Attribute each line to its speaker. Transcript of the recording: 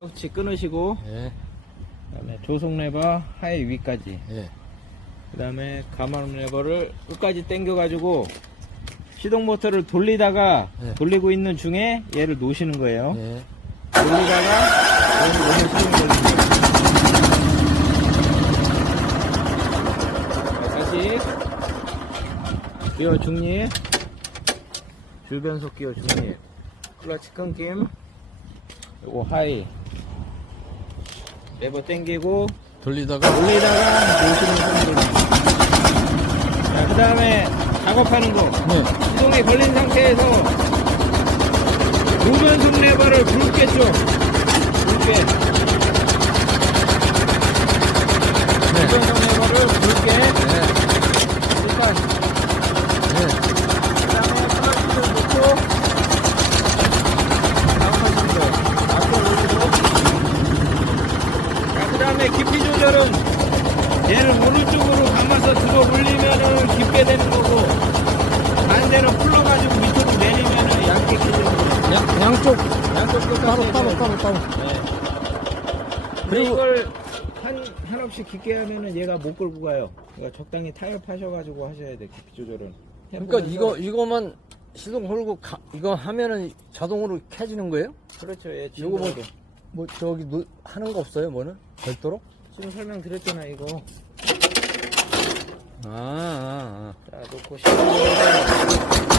Speaker 1: 터치 끊으시고
Speaker 2: 예,
Speaker 1: 그다음에 조속 레버 하이 위까지
Speaker 2: 예.
Speaker 1: 그다음에 가만 레버를 끝까지 당겨 가지고 시동 모터를 돌리다가
Speaker 2: 네.
Speaker 1: 돌리고 있는 중에 얘를 놓으시는 거예요.
Speaker 2: 예.
Speaker 1: 돌리다가 얘를 놓으면 시동 걸립니다. 다시 기어 중립 줄변속 기어 중립 클러치 끊김 요거 하이. 레버 당기고.
Speaker 2: 돌리다가
Speaker 1: 올리다가 놓으시는 손으로 자, 그 다음에 작업하는 거.
Speaker 2: 네.
Speaker 1: 시동이 걸린 상태에서 무변속 레버를 굵겠죠? 굵게.
Speaker 2: 네.
Speaker 1: 무변속 레버를 굵게
Speaker 2: 네.
Speaker 1: 일단
Speaker 2: 네.
Speaker 1: 그 다음에 클러치를 놓고 작업하시는 거예요 앞으로 올리고 다음에 깊이 조절은 얘를 오른쪽으로 감아서 들어 올리면은 깊게 되는 거고 반대로 풀러가지고 밑으로 내리면은 얇게 되는 거예요
Speaker 2: 양, 양쪽
Speaker 1: 양쪽 끝까지
Speaker 2: 따로 따로
Speaker 1: 해줘야지.
Speaker 2: 따로 따로.
Speaker 1: 네. 근데
Speaker 2: 그리고-
Speaker 1: 이걸 한, 한없이 깊게 하면은 얘가 못 끌고 가요. 그러니까 적당히 타협하셔가지고 하셔야 돼, 깊이 조절은.
Speaker 2: 그러니까 이거 이거만 시동 걸고 가, 이거 하면은 자동으로 켜지는 거예요?
Speaker 1: 그렇죠, 예.
Speaker 2: 요거 뭐,
Speaker 1: 지금
Speaker 2: 뭐 저기 노- 하는 거 없어요, 뭐는? 별도로?
Speaker 1: 지금 설명드렸잖아, 이거.
Speaker 2: 아, 아,
Speaker 1: 자, 놓고 시동을